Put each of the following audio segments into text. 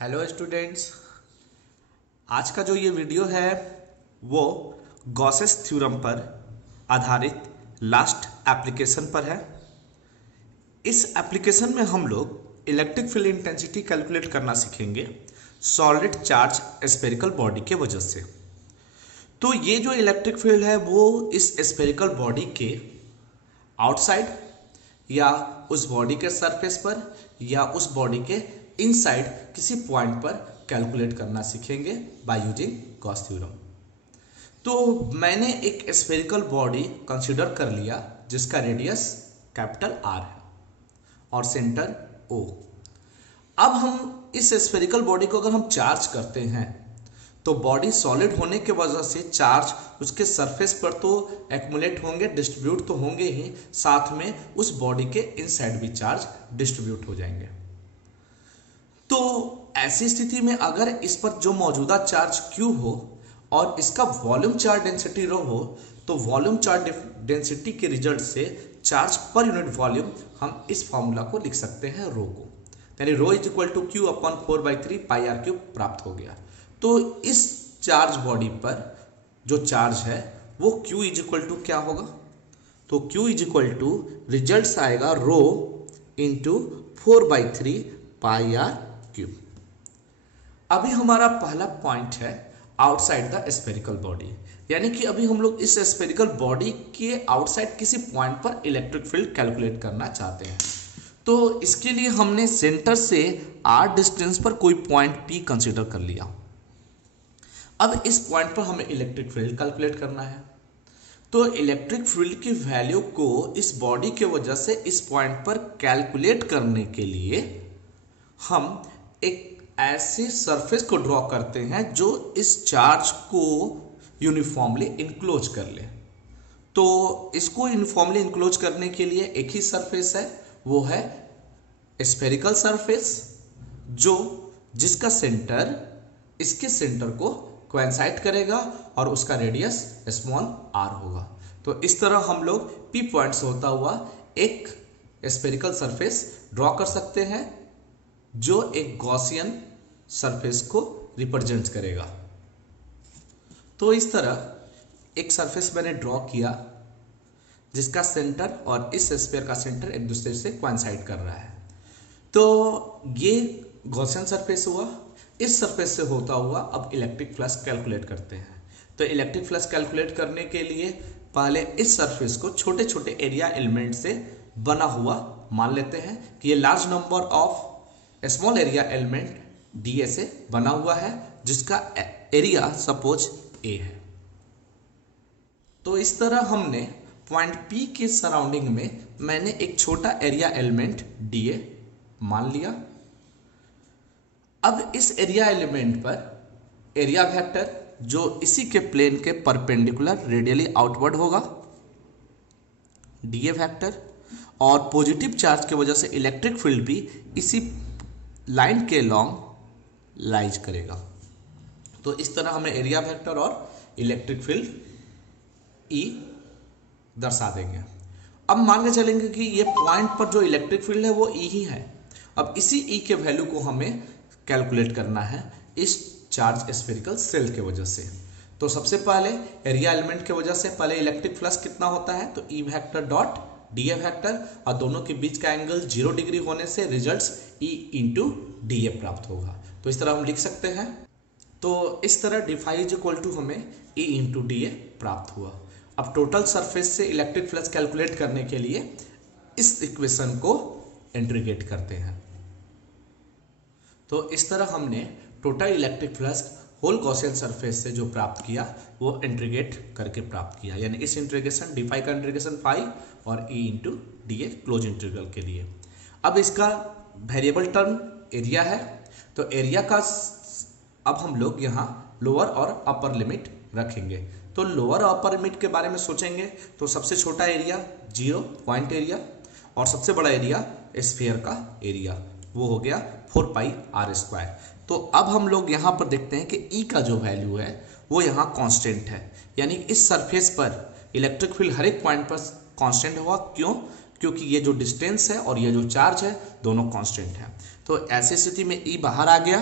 Hello students, आज का जो ये वीडियो है वो गॉसेस थ्योरम पर आधारित लास्ट एप्लीकेशन पर है। इस एप्लीकेशन में हम लोग इलेक्ट्रिक फील्ड इंटेंसिटी कैलकुलेट करना सीखेंगे सॉलिड चार्ज स्फेरिकल बॉडी के वजह से। तो ये जो इलेक्ट्रिक फील्ड है वो इस स्फेरिकल बॉडी के आउटसाइड या उस बॉडी के सरफेस पर या उस बॉडी के इनसाइड किसी पॉइंट पर कैलकुलेट करना सीखेंगे बाय यूजिंग गॉस थ्योरम। तो मैंने एक स्फेरिकल बॉडी कंसीडर कर लिया जिसका रेडियस कैपिटल आर है और सेंटर ओ। अब हम इस स्फेरिकल बॉडी को अगर हम चार्ज करते हैं तो बॉडी सॉलिड होने के वजह से चार्ज उसके सरफेस पर तो एक्मुलेट होंगे, डिस्ट्रीब्यूट तो होंगे ही, साथ में उस बॉडी के इनसाइड भी चार्ज डिस्ट्रीब्यूट हो जाएंगे। तो ऐसी स्थिति में अगर इस पर जो मौजूदा चार्ज Q हो और इसका वॉल्यूम चार्ज डेंसिटी रो हो तो वॉल्यूम चार्ज डेंसिटी के रिजल्ट से चार्ज पर यूनिट वॉल्यूम हम इस फॉर्मूला को लिख सकते हैं रो को, यानी rho is equal to Q upon 4/3 pi are cube प्राप्त हो गया। तो इस चार्ज बॉडी पर जो चार्ज है वो Q इज इक्वल टू क्या होगा, तो Q is equal to result आएगा rho into 4/3 pi are cube. अभी हमारा पहला पॉइंट है आउटसाइड द स्फेरिकल बॉडी, यानी कि अभी हम लोग इस स्फेरिकल बॉडी के आउटसाइड किसी पॉइंट पर इलेक्ट्रिक फील्ड कैलकुलेट करना चाहते हैं। तो इसके लिए हमने सेंटर से r डिस्टेंस पर कोई पॉइंट P कंसीडर कर लिया। अब इस पॉइंट पर हमें इलेक्ट्रिक फील्ड कैलकुलेट करना है। तो इलेक्ट्रिक फील्ड की वैल्यू को इस बॉडी के वजह से इस पॉइंट पर कैलकुलेट करने के लिए हम एक ऐसे सरफेस को ड्रॉ करते हैं जो इस चार्ज को यूनिफॉर्मली इनक्लोज कर ले। तो इसको यूनिफॉर्मली इनक्लोज करने के लिए एक ही सरफेस है, वो है स्फेरिकल सरफेस, जो जिसका सेंटर इसके सेंटर को कोइंसाइड करेगा और उसका रेडियस स्मॉल r होगा। तो इस तरह हम लोग P पॉइंट से होता हुआ एक स्फेरिकल सरफेस ड्रॉ कर सकते हैं जो एक गॉसियन सरफेस को रिप्रेजेंट करेगा। तो इस तरह एक सरफेस मैंने ड्रॉ किया जिसका सेंटर और इस स्फीयर का सेंटर एक दूसरे से कोइंसाइड कर रहा है। तो ये गॉसियन सरफेस हुआ। इस सरफेस से होता हुआ अब इलेक्ट्रिक फ्लक्स कैलकुलेट करते हैं। तो इलेक्ट्रिक फ्लक्स कैलकुलेट करने के लिए पहले इस सरफेस को छोटे छोटे एरिया एलिमेंट से बना हुआ मान लेते हैं कि ये large number of small area element D से बना हुआ है जिसका एरिया सपोज ए है। तो इस तरह हमने पॉइंट P के सराउंडिंग में मैंने एक छोटा एरिया एलिमेंट डी मान लिया। अब इस एरिया एलिमेंट पर एरिया वेक्टर जो इसी के प्लेन के परपेंडिकुलर रेडियली आउटवर्ड होगा डी वेक्टर, और पॉजिटिव चार्ज की वजह से इलेक्ट्रिक फील्ड भी इसी लाइन के लॉन्ग लाइज करेगा। तो इस तरह हमें एरिया वेक्टर और इलेक्ट्रिक फील्ड E दर्शा देंगे। अब मान के चलेंगे कि ये पॉइंट पर जो इलेक्ट्रिक फील्ड है वो E ही है। अब इसी E के वैल्यू को हमें कैलकुलेट करना है इस चार्ज स्फेरिकल सेल के वजह से। तो सबसे पहले एरिया एलिमेंट के वजह से पहले इलेक्ट्रिक फ्लक्स कितना होता है, तो E vector dot D A vector, और दोनों के बीच का एंगल 0 डिग्री होने से results E into d A प्राप्त होगा। तो इस तरह हम लिख सकते हैं। तो इस तरह d phi is equal to हमें E इंटू डी ए प्राप्त हुआ। अब टोटल सरफेस से इलेक्ट्रिक फ्लक्स कैलकुलेट करने के लिए इस इक्वेशन को इंटीग्रेट करते हैं। तो इस तरह हमने total electric flux whole Gaussian surface से जो प्राप्त किया वो इंटीग्रेट करके प्राप्त किया, यानी इस इंटीग्रेशन डी फाई का इंटीग्रेशन फाई और E इंटू डी ए क्लोज इंटीग्रल के लिए। अब इसका वेरिएबल टर्म एरिया है, तो एरिया का अब हम लोग यहाँ लोअर और अपर लिमिट रखेंगे। तो लोअर और अपर लिमिट के बारे में सोचेंगे तो सबसे छोटा एरिया 0 पॉइंट एरिया और सबसे बड़ा एरिया स्फीयर का एरिया, वो हो गया 4 पाई आर स्क्वायर। तो अब हम लोग यहाँ पर देखते हैं कि E का जो वैल्यू है वो यहाँ कांस्टेंट है, यानी इस सरफेस पर इलेक्ट्रिक फील्ड हर एक पॉइंट पर कांस्टेंट होगा। क्यों? क्योंकि ये जो डिस्टेंस है और ये जो चार्ज है दोनों कांस्टेंट है। तो ऐसी स्थिति में E बाहर आ गया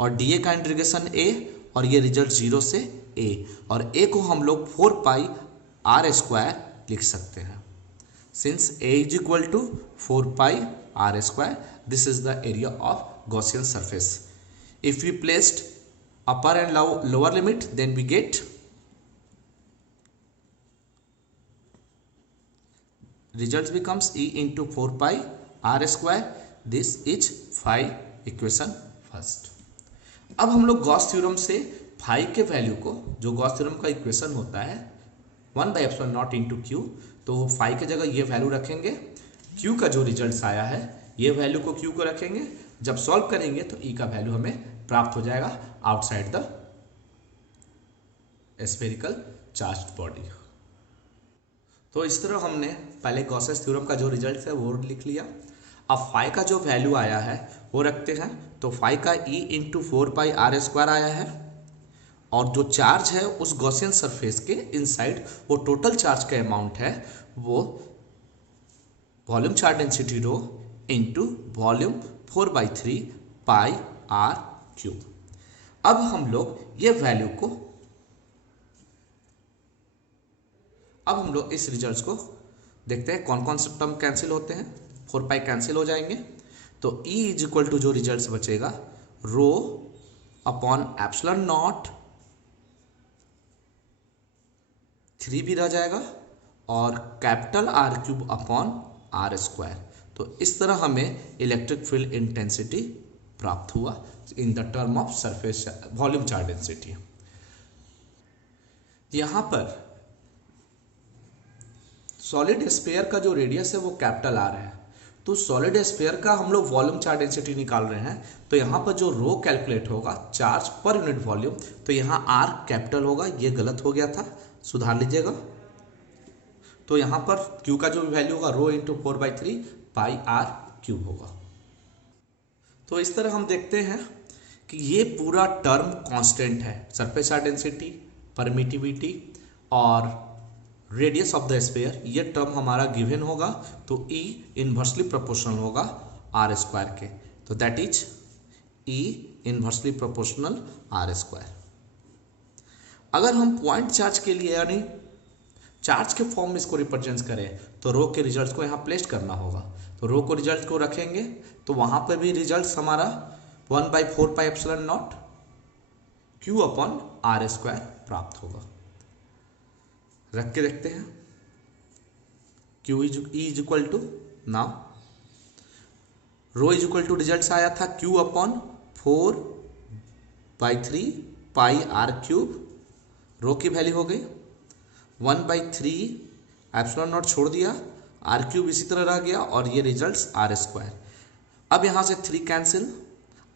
और डी ए का इंटीग्रेशन ए, और ये रिजल्ट 0 से ए, और ए को हम लोग 4 पाई आर स्क्वायर लिख सकते हैं। Since A is equal to 4 pi r square, this is the area of Gaussian surface. If we placed upper and lower limit, then we get results becomes E into 4 pi r square. This is phi equation first. अब हम लोग Gauss theorem से phi के value को, जो Gauss theorem का equation होता है 1/ε0 इंटू क्यू, तो फाई की जगह ये वैल्यू रखेंगे, क्यू का जो रिजल्ट आया है ये वैल्यू को क्यू को रखेंगे, जब सॉल्व करेंगे तो ई का वैल्यू हमें प्राप्त हो जाएगा outside the spherical charged body. तो इस तरह हमने पहले गॉसेस थ्योरम का जो रिजल्ट है वो लिख लिया। अब फाई का जो वैल्यू आया है वो रखते हैं, तो फाई का E into 4 pi r square आया है, और जो चार्ज है उस गॉसियन सरफेस के इनसाइड, वो टोटल चार्ज का अमाउंट है, वो volume charge density rho into volume 4/3 pi are cube. अब हम लोग ये वैल्यू को, अब हम लोग इस रिजल्ट्स को देखते हैं कौन कौन से टर्म कैंसिल होते हैं। 4 पाई कैंसिल हो जाएंगे, तो E इज इक्वल टू जो रिजल्ट्स बचेगा रो अपॉन एप्सिलॉन नॉट 3 भी रह जाएगा, और capital R cube upon are square. तो इस तरह हमें इलेक्ट्रिक फील्ड इंटेंसिटी प्राप्त हुआ in the term of surface volume charge density. यहां पर सॉलिड स्फीयर का जो रेडियस है वो कैपिटल आर है, तो सॉलिड स्फीयर का हम लोग वॉल्यूम चार्ज डेंसिटी निकाल रहे हैं, तो यहाँ पर जो रो कैलकुलेट होगा चार्ज पर यूनिट वॉल्यूम, तो यहाँ आर कैपिटल होगा, ये गलत हो गया था, सुधार लीजिएगा। तो यहाँ पर क्यू का जो वैल्यू होगा रो इंटू 4/3 पाई आर क्यूब होगा। तो इस तरह हम देखते हैं कि ये पूरा टर्म कांस्टेंट है, सरफेस चार्ज डेंसिटी, परमिटिविटी और रेडियस ऑफ द स्फीयर, ये टर्म हमारा गिवन होगा, तो E इनवर्सली प्रोपोर्शनल होगा आर स्क्वायर के, तो that is E inversely proportional r square. अगर हम पॉइंट चार्ज के लिए यानी चार्ज के फॉर्म में इसको रिप्रेजेंट करें, तो रो के रिजल्ट को यहाँ प्लेस करना होगा, तो रो को रिजल्ट को रखेंगे, तो वहां पर भी रिजल्ट हमारा 1/4 pi epsilon naught Q upon are square प्राप्त होगा। रख के देखते हैं, Q is equal to, now rho is equal to result आया था Q upon 4/3 pi are cube, rho की वैल्यू हो गई 1/3 एप्सिलॉन नॉट छोड़ दिया, आर क्यूब इसी तरह रह गया, और ये रिजल्ट्स आर स्क्वायर। अब यहाँ से 3 कैंसिल,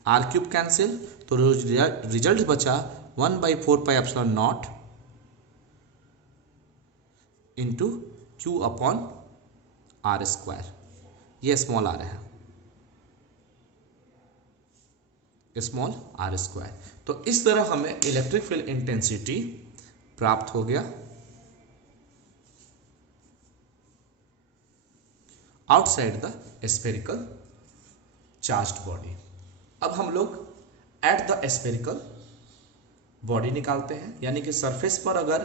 आर क्यूब कैंसिल, तो रिजल्ट बचा 1/4 pi epsilon not into q upon are square, ये स्मॉल आर है, स्मॉल आर स्क्वायर। तो इस तरह हमें इलेक्ट्रिक फील्ड इंटेंसिटी प्राप्त हो गया outside the spherical charged body. अब हम लोग एट द स्फेरिकल बॉडी निकालते हैं, यानी कि सरफेस पर अगर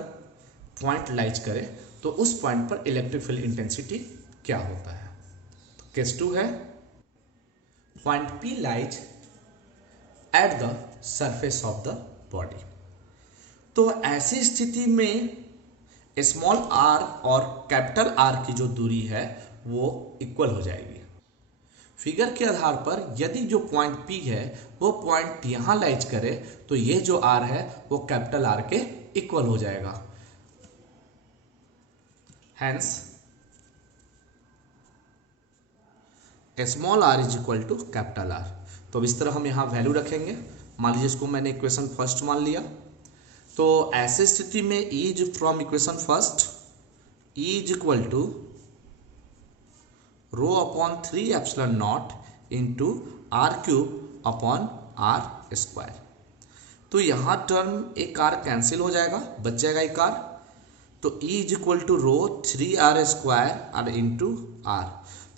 पॉइंट लाइज करे तो उस पॉइंट पर इलेक्ट्रिक फील्ड इंटेंसिटी क्या होता है। तो केस 2 है, point P lies at the surface of the body. तो ऐसी स्थिति में स्मॉल आर और कैपिटल आर की जो दूरी है वो इक्वल हो जाएगी। फिगर के आधार पर यदि जो पॉइंट P है वो पॉइंट यहां लाइज करे, तो ये जो R है वो कैपिटल R के इक्वल हो जाएगा। Hence, small r is equal to capital R। तो अब इस तरह हम यहाँ वैल्यू रखेंगे, मान लीजिए इसको मैंने इक्वेशन फर्स्ट मान लिया, तो ऐसे स्थिति में E is from equation first, E is equal to rho upon 3 epsilon not into r cube upon are square. तो यहाँ टर्म एक r कैंसिल हो जाएगा, बच जाएगा एक r, तो E is equal to rho 3r square r into r.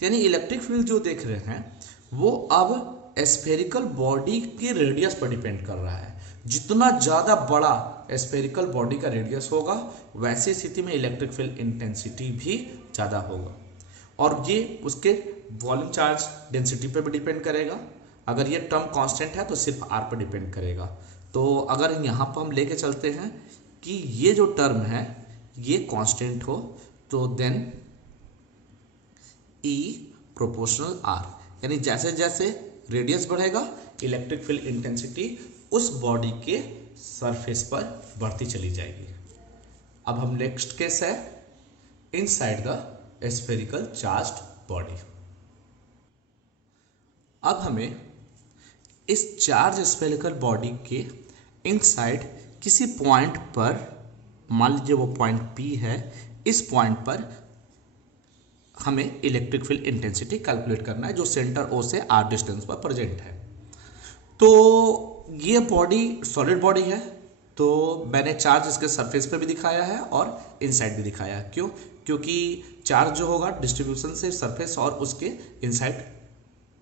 यानी इलेक्ट्रिक फील्ड जो देख रहे हैं वो अब स्फेरिकल बॉडी के रेडियस पर डिपेंड कर रहा है। जितना ज़्यादा बड़ा स्फेरिकल बॉडी का रेडियस होगा वैसी स्थिति में इलेक्ट्रिक फील्ड इंटेंसिटी भी ज़्यादा होगा, और ये उसके वॉल्यूम चार्ज डेंसिटी पर भी डिपेंड करेगा। अगर ये टर्म कांस्टेंट है तो सिर्फ आर पर डिपेंड करेगा। तो अगर यहाँ पर हम लेके चलते हैं कि ये जो टर्म है ये कांस्टेंट हो तो देन E प्रोपोर्शनल आर, यानी जैसे जैसे रेडियस बढ़ेगा इलेक्ट्रिक फील्ड इंटेंसिटी उस बॉडी के सरफेस पर बढ़ती चली जाएगी। अब हम नेक्स्ट केस है inside the spherical charged body. अब हमें इस चार्ज स्फेरिकल बॉडी के इनसाइड किसी पॉइंट पर, मान लीजिए वो पॉइंट P है, इस पॉइंट पर हमें इलेक्ट्रिक फील्ड इंटेंसिटी कैलकुलेट करना है जो सेंटर O से R डिस्टेंस पर प्रेजेंट है। तो ये बॉडी सॉलिड बॉडी है, तो मैंने चार्ज इसके सरफेस पे भी दिखाया है और इनसाइड भी दिखाया है। क्यों? क्योंकि चार्ज जो होगा डिस्ट्रीब्यूशन से सरफेस और उसके इनसाइड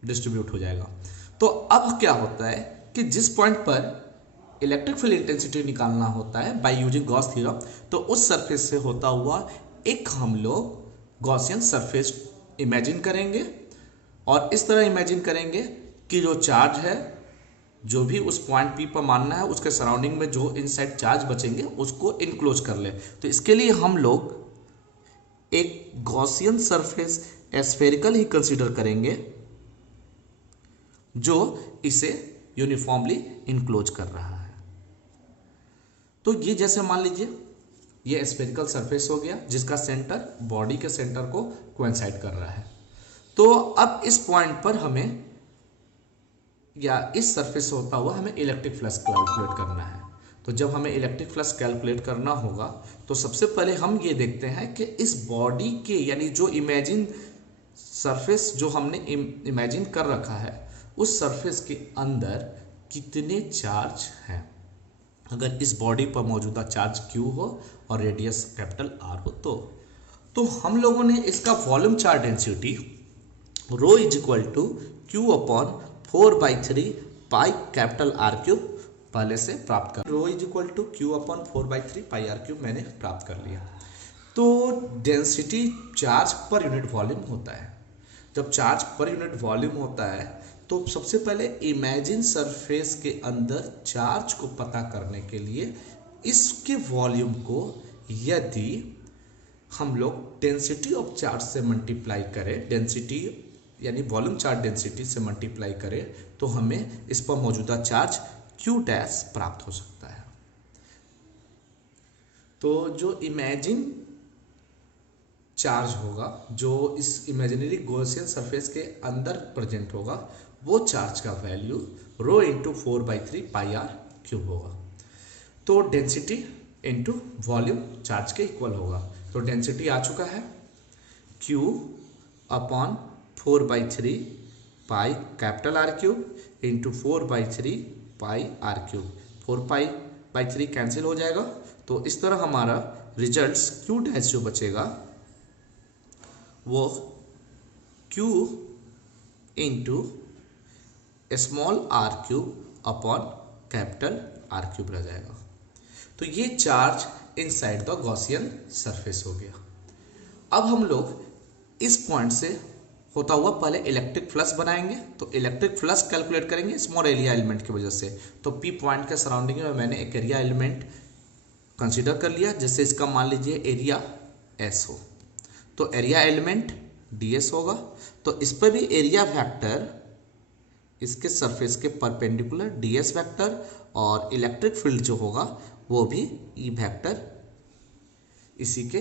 डिस्ट्रीब्यूट हो जाएगा। तो अब क्या होता है कि जिस पॉइंट पर इलेक्ट्रिक फील्ड इंटेंसिटी निकालना होता है बाय यूजिंग गॉस थ्योरम, तो उस सरफेस से होता हुआ एक हम लोग गॉसियन सरफेस इमेजिन करेंगे, और इस तरह इमेजिन करेंगे कि जो चार्ज है जो भी उस पॉइंट P पर मानना है उसके सराउंडिंग में जो इनसाइड चार्ज बचेंगे उसको इनक्लोज कर ले। तो इसके लिए हम लोग एक गॉसियन सरफेस स्फेरिकल ही कंसीडर करेंगे जो इसे यूनिफॉर्मली इनक्लोज कर रहा है। तो ये जैसे मान लीजिए ये स्फेरिकल सरफेस हो गया जिसका सेंटर बॉडी के सेंटर को कोइंसाइड कर रहा है। तो अब इस पॉइंट पर हमें या इस सरफेस से होता हुआ हमें इलेक्ट्रिक फ्लक्स कैलकुलेट करना है। तो जब हमें इलेक्ट्रिक फ्लक्स कैलकुलेट करना होगा तो सबसे पहले हम ये देखते हैं कि इस बॉडी के, यानी जो इमेजिन सरफेस जो हमने इमेजिन कर रखा है उस सरफेस के अंदर कितने चार्ज हैं। अगर इस बॉडी पर मौजूदा चार्ज Q हो और रेडियस कैपिटल R हो तो हम लोगों ने इसका volume charge density rho is equal to Q upon 4/3 pi capital R cube पहले से प्राप्त कर, rho is equal to Q upon 4/3 pi R cube मैंने प्राप्त कर लिया। तो density charge per unit volume होता है। जब चार्ज पर यूनिट वॉल्यूम होता है तो सबसे पहले इमेजिन सरफेस के अंदर चार्ज को पता करने के लिए इसके वॉल्यूम को यदि हम लोग डेंसिटी ऑफ चार्ज से मल्टीप्लाई करें, डेंसिटी यानी वॉल्यूम चार्ज डेंसिटी से मल्टीप्लाई करें, तो हमें इस पर मौजूदा चार्ज Q डैश प्राप्त हो सकता है। तो जो इमेजिन चार्ज होगा जो इस इमेजिनरी गॉसियन सरफेस के अंदर प्रेजेंट होगा वो चार्ज का वैल्यू रो इंटू 4/3 पाई R क्यूब होगा। तो डेंसिटी इंटू वॉल्यूम चार्ज के इक्वल होगा। तो डेंसिटी आ चुका है Q upon 4/3 pi capital R cube into 4/3 pi R cube. 4π/3 cancel हो जाएगा। तो इस तरह हमारा रिजल्ट्स Q डैश जो बचेगा वो Q into small r cube upon capital R cube रह जाएगा। तो ये charge inside the Gaussian surface हो गया। अब हम लोग इस पॉइंट से होता हुआ पहले इलेक्ट्रिक फ्लक्स बनाएंगे। तो इलेक्ट्रिक फ्लक्स कैलकुलेट करेंगे स्मॉल एरिया एलिमेंट की वजह से। तो P पॉइंट के सराउंडिंग में मैंने एक एरिया एलिमेंट कंसीडर कर लिया, जिससे इसका मान लीजिए एरिया S हो। तो एरिया एलिमेंट ds होगा। तो इस पर भी एरिया वेक्टर इसके सरफेस के परपेंडिकुलर ds वेक्टर, और इलेक्ट्रिक फील्ड जो होगा वो भी E वेक्टर इसी के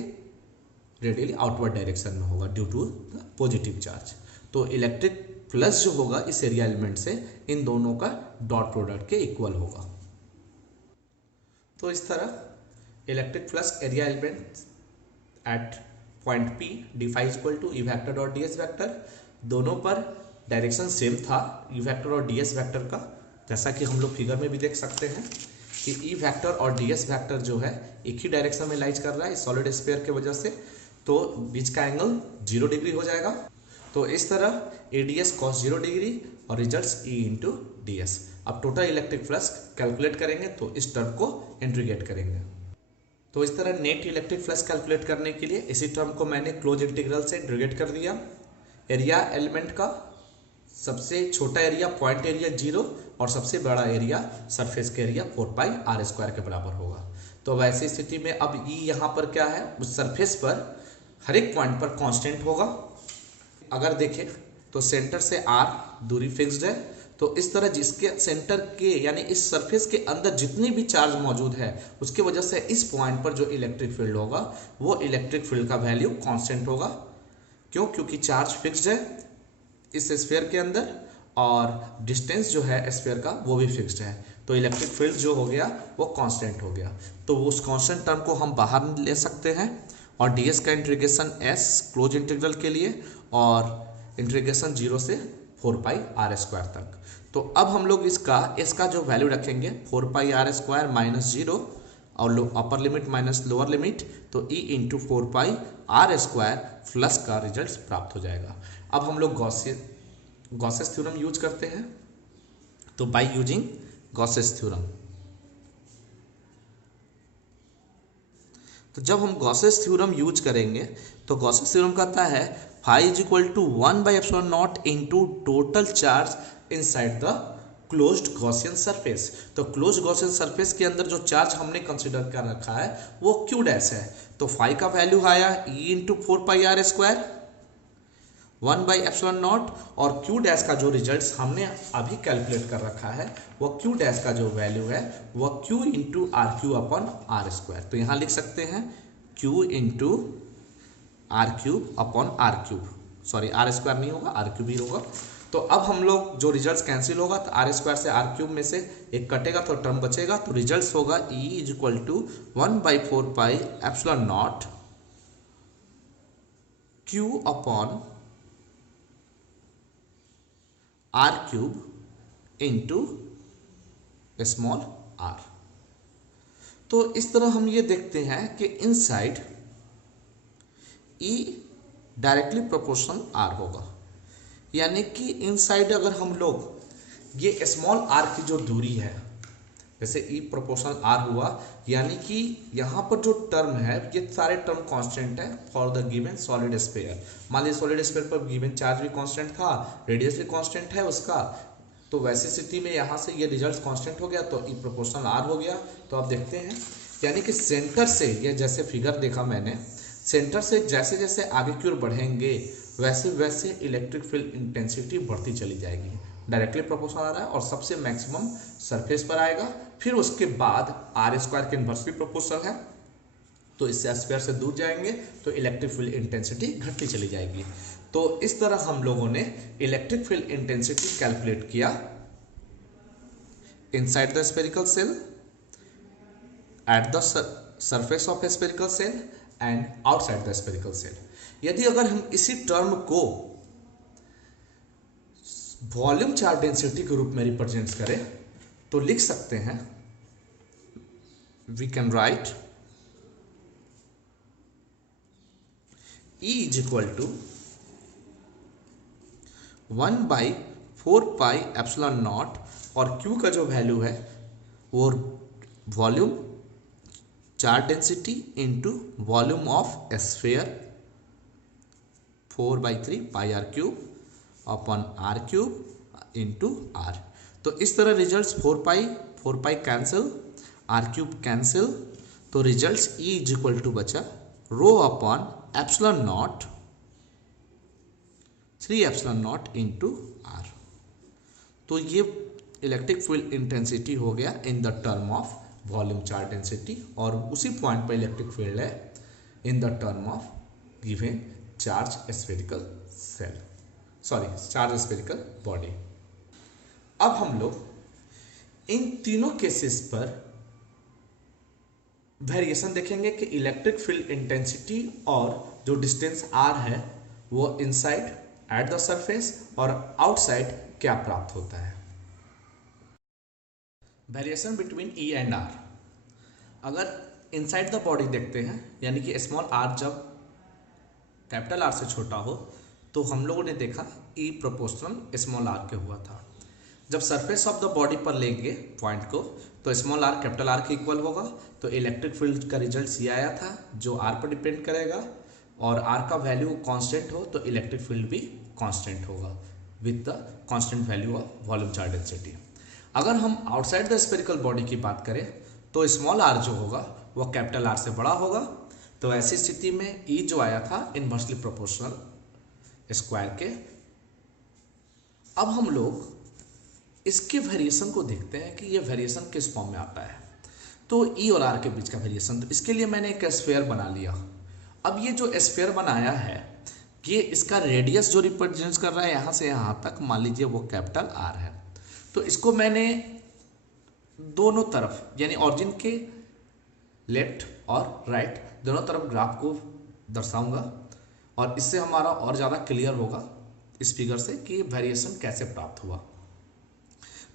रेडियली आउटवर्ड डायरेक्शन में होगा due to the positive charge. तो इलेक्ट्रिक फ्लक्स जो होगा इस एरिया एलिमेंट से इन दोनों का डॉट प्रोडक्ट के इक्वल होगा। तो इस तरह electric flux area element at point P d equal to E vector dot ds vector, दोनों पर डायरेक्शन सेम था E वेक्टर और ds वेक्टर का, जैसा कि हम लोग फिगर में भी देख सकते हैं कि E वेक्टर और ds वेक्टर जो है एक ही डायरेक्शन में लाइज कर रहा है सॉलिड स्फीयर के वजह से। तो बीच का एंगल 0 डिग्री हो जाएगा। तो इस तरह ADS cos 0 डिग्री और results E into D S. अब टोटल इलेक्ट्रिक फ्लक्स कैलकुलेट करेंगे तो इस टर्म को इंटीग्रेट करेंगे। तो इस तरह नेट इलेक्ट्रिक फ्लक्स कैलकुलेट करने के लिए इसी टर्म को मैंने क्लोज इंटीग्रल से इंटीग्रेट कर दिया। एरिया एलिमेंट का सबसे छोटा एरिया पॉइंट एरिया 0 और सबसे बड़ा एरिया सरफेस का एरिया 4πr² के बराबर होगा। तो वैसी स्थिति में अब ई यहाँ पर क्या है, उस सरफेस पर हर एक पॉइंट पर कांस्टेंट होगा। अगर देखें तो सेंटर से r दूरी फिक्स्ड है, तो इस तरह जिसके सेंटर के यानी इस सरफेस के अंदर जितनी भी चार्ज मौजूद है उसके वजह से इस पॉइंट पर जो इलेक्ट्रिक फील्ड होगा वो इलेक्ट्रिक फील्ड का वैल्यू कांस्टेंट होगा। क्यों? क्योंकि चार्ज फिक्स्ड है इस स्फीयर के अंदर और डिस्टेंस जो है स्फीयर का वो भी फिक्स्ड है, तो इलेक्ट्रिक फील्ड जो हो गया वो कांस्टेंट हो गया। तो उस कांस्टेंट टर्म को हम बाहर ले सकते हैं और ds का इंटीग्रेशन s क्लोज इंटीग्रल के लिए और इंटीग्रेशन 0 से 4πr² तक। तो अब हम लोग इसका जो वैल्यू रखेंगे 4πr² माइनस 0 और upper limit minus lower limit, तो e इंटू 4πr² प्लस का रिजल्ट प्राप्त हो जाएगा। अब हम लोग गॉसेस थ्योरम यूज करते हैं, तो बाय यूजिंग गॉसेस थ्योरम, तो जब हम गॉसेस थ्योरम यूज करेंगे तो गॉसेस थ्योरम कहता है phi is equal to 1/ε0 into total charge inside the closed Gaussian surface. तो क्लोज्ड गॉसियन सरफेस के अंदर जो चार्ज हमने कंसिडर कर रखा है वो क्यू डैश है, तो फाई का वैल्यू आया e इंटू 4πr² 1/ε0 और क्यू डैश का जो रिजल्ट्स हमने अभी कैलकुलेट कर रखा है वो क्यू डैश का जो वैल्यू है वो q into r q upon r²। तो यहाँ लिख सकते हैं q into r cube upon are cube, sorry r² नहीं होगा आर क्यूब ही होगा। तो अब हम लोग जो रिजल्ट्स कैंसिल होगा तो r² से आर क्यूब में से एक कटेगा तो टर्म बचेगा, तो रिजल्ट्स होगा e is equal to 1/4πε0 q upon are cube into small r। तो इस तरह हम ये देखते हैं कि inside E directly proportional r होगा, यानी कि इनसाइड अगर हम लोग ये स्मॉल r की जो दूरी है जैसे E प्रोपोर्शनल r हुआ, यानी कि यहाँ पर जो टर्म है ये सारे टर्म कांस्टेंट है for the given solid sphere. मान लीजिए सॉलिड स्फीयर पर गिवन चार्ज भी कांस्टेंट था, रेडियस भी कांस्टेंट है उसका, तो वैसी स्थिति में यहाँ से ये रिजल्ट कांस्टेंट हो गया तो E प्रोपोर्शनल r हो गया। तो आप देखते हैं यानी कि सेंटर से, ये जैसे फिगर देखा मैंने, सेंटर से जैसे जैसे आगे की ओर बढ़ेंगे वैसे वैसे इलेक्ट्रिक फील्ड इंटेंसिटी बढ़ती चली जाएगी। डायरेक्टली प्रोपोर्शनल आ रहा है और सबसे मैक्सिमम सरफेस पर आएगा, फिर उसके बाद r² के इनवर्सली प्रोपोर्शनल है, तो इससे स्फीयर से दूर जाएंगे तो इलेक्ट्रिक फील्ड इंटेंसिटी घटती चली जाएगी। तो इस तरह हम लोगों ने इलेक्ट्रिक फील्ड इंटेंसिटी कैलकुलेट किया inside the spherical shell, eight the surface of A spherical shell and outside the spherical shell. यदि अगर हम इसी टर्म को वॉल्यूम चार्ज डेंसिटी के रूप में रिप्रेजेंट करें तो लिख सकते हैं, we can write E is equal to 1/4πε0 और Q का जो वैल्यू है वो volume charge density into volume of sphere 4/3πr³ upon r³ into r। तो इस तरह रिजल्ट्स 4π कैंसिल, r³ कैंसिल, तो results E is equal to बचा रो अपॉन ε0 3ε0 इंटू r। तो ये इलेक्ट्रिक फील्ड इंटेंसिटी हो गया इन the term of volume charge density, और उसी पॉइंट पर इलेक्ट्रिक फील्ड है इन the term of given charge spherical shell, sorry charge spherical body. अब हम लोग इन तीनों केसेस पर वेरिएशन देखेंगे कि इलेक्ट्रिक फील्ड इंटेंसिटी और जो डिस्टेंस r है वो इनसाइड एट द सरफेस और आउटसाइड क्या प्राप्त होता है। Variation between E and R। अगर इनसाइड द बॉडी देखते हैं, यानी कि स्मॉल r जब कैपिटल R से छोटा हो तो हम लोगों ने देखा ई प्रोपोर्शनल स्मॉल आर के हुआ था। जब सरफेस ऑफ द बॉडी पर लेंगे पॉइंट को तो स्मॉल आर कैपिटल आर के इक्वल होगा। तो इलेक्ट्रिक फील्ड का रिजल्ट ये आया था जो आर पर डिपेंड करेगा, और आर का वैल्यू कांस्टेंट हो तो इलेक्ट्रिक फील्ड भी कांस्टेंट होगा with the constant value of volume charge density. अगर हम आउटसाइड द स्फेरिकल बॉडी की बात करें तो स्मॉल आर जो होगा वह कैपिटल आर से बड़ा होगा। तो ऐसी स्थिति में ई जो आया था इनवर्सली प्रोपोर्शनल स्क्वायर के। अब हम लोग इसके वेरिएशन को देखते हैं कि ये वेरिएशन किस फॉर्म में आता है। तो ई और आर के बीच का वेरिएशन, तो इसके लिए मैंने एक स्फीयर बना लिया। अब ये जो स्फीयर बनाया है ये इसका रेडियस जो रिप्रेजेंट कर रहा है यहाँ से यहाँ तक, मान लीजिए वो कैपिटल आर है। तो इसको मैंने दोनों तरफ यानी ऑरिजिन के लेफ्ट और राइट दोनों तरफ ग्राफ को दर्शाऊंगा, और इससे हमारा और ज़्यादा क्लियर होगा इस फिगर से कि वेरिएशन कैसे प्राप्त हुआ।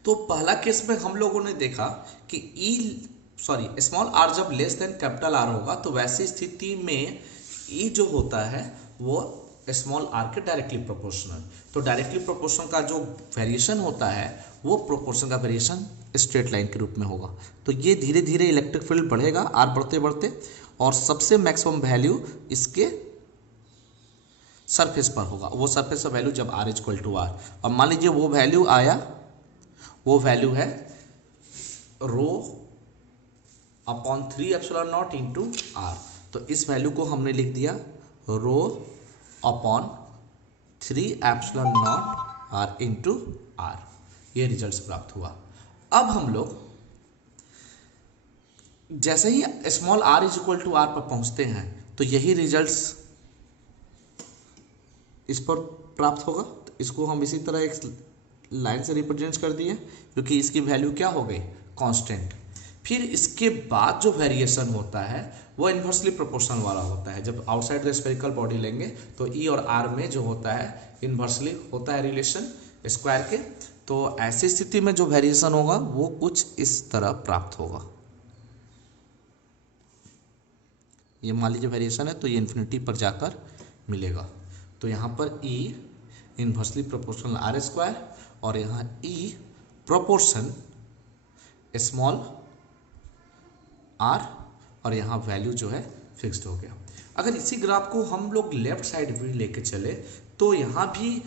तो पहला केस में हम लोगों ने देखा कि स्मॉल आर जब लेस देन कैपिटल आर होगा तो वैसी स्थिति में ई जो होता है वो स्मॉल आर के डायरेक्टली प्रोपोर्शनल। तो डायरेक्टली प्रोपोर्शनल का जो वेरिएशन होता है वो प्रोपोर्शन का वेरिएशन स्ट्रेट लाइन के रूप में होगा। तो ये धीरे धीरे इलेक्ट्रिक फील्ड बढ़ेगा आर बढ़ते बढ़ते, और सबसे मैक्सिमम वैल्यू इसके सरफेस पर होगा। वो सरफेस का वैल्यू जब आर इक्वल टू आर, और मान लीजिए वो वैल्यू आया, वो वैल्यू है rho upon 3 epsilon not into R. तो इस वैल्यू को हमने लिख दिया rho upon 3 epsilon naught R into R. ये रिजल्ट्स प्राप्त हुआ। अब हम लोग जैसे ही small R is equal to R पर पहुंचते हैं तो यही रिजल्ट्स इस पर प्राप्त होगा। तो इसको हम इसी तरह एक लाइन से रिप्रेजेंट कर दिए क्योंकि इसकी वैल्यू क्या हो गई, कांस्टेंट। फिर इसके बाद जो वेरिएशन होता है वो इन्वर्सली प्रोपोर्शनल वाला होता है। जब आउटसाइड द स्फेरिकल बॉडी लेंगे तो ई और आर में जो होता है इन्वर्सली होता है रिलेशन स्क्वायर के। तो ऐसी स्थिति में जो वेरिएशन होगा वो कुछ इस तरह प्राप्त होगा। ये मान लीजिए वेरिएशन है तो ये इन्फिनिटी पर जाकर मिलेगा। तो यहाँ पर ई इन्वर्सली प्रोपोर्शनल आर स्क्वायर और यहाँ ई प्रोपोर्शन स्मॉल आर, और यहाँ वैल्यू जो है फिक्स्ड हो गया। अगर इसी ग्राफ को हम लोग लेफ्ट साइड भी लेके चले तो यहाँ भी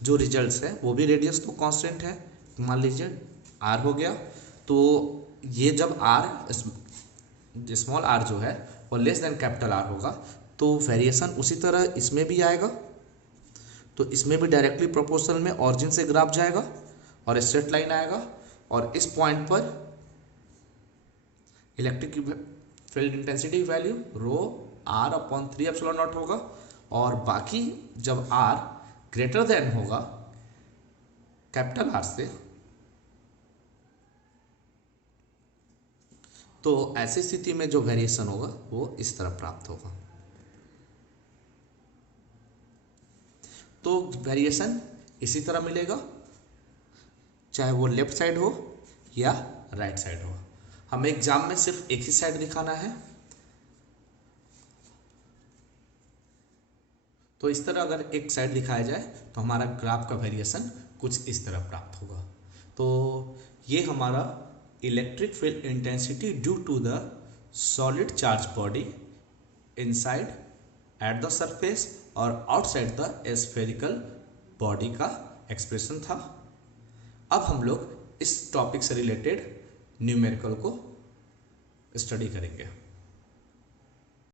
जो रिजल्ट्स है वो भी रेडियस तो कांस्टेंट है, मान लीजिए आर हो गया। तो ये जब आर स्मॉल आर जो है वो लेस देन कैपिटल आर होगा तो वेरिएशन उसी तरह इसमें भी आएगा। तो इसमें भी डायरेक्टली प्रोपोर्शनल में ऑरिजिन से ग्राफ जाएगा और स्ट्रेट लाइन आएगा, और इस पॉइंट पर electric field intensity value rho r upon 3 epsilon not होगा, और बाकी जब आर ग्रेटर देन होगा कैपिटल आर से तो ऐसी स्थिति में जो वेरिएशन होगा वो इस तरह प्राप्त होगा। तो वेरिएशन इसी तरह मिलेगा चाहे वो लेफ्ट साइड हो या राइट साइड हो। हमें एग्जाम में सिर्फ एक ही साइड दिखाना है। तो इस तरह अगर एक साइड दिखाया जाए तो हमारा ग्राफ का वेरिएशन कुछ इस तरह प्राप्त होगा। तो ये हमारा electric field intensity due to the solid charge body inside at the surface और आउटसाइड द स्फेरिकल बॉडी का एक्सप्रेशन था। अब हम लोग इस टॉपिक से रिलेटेड न्यूमेरिकल को स्टडी करेंगे।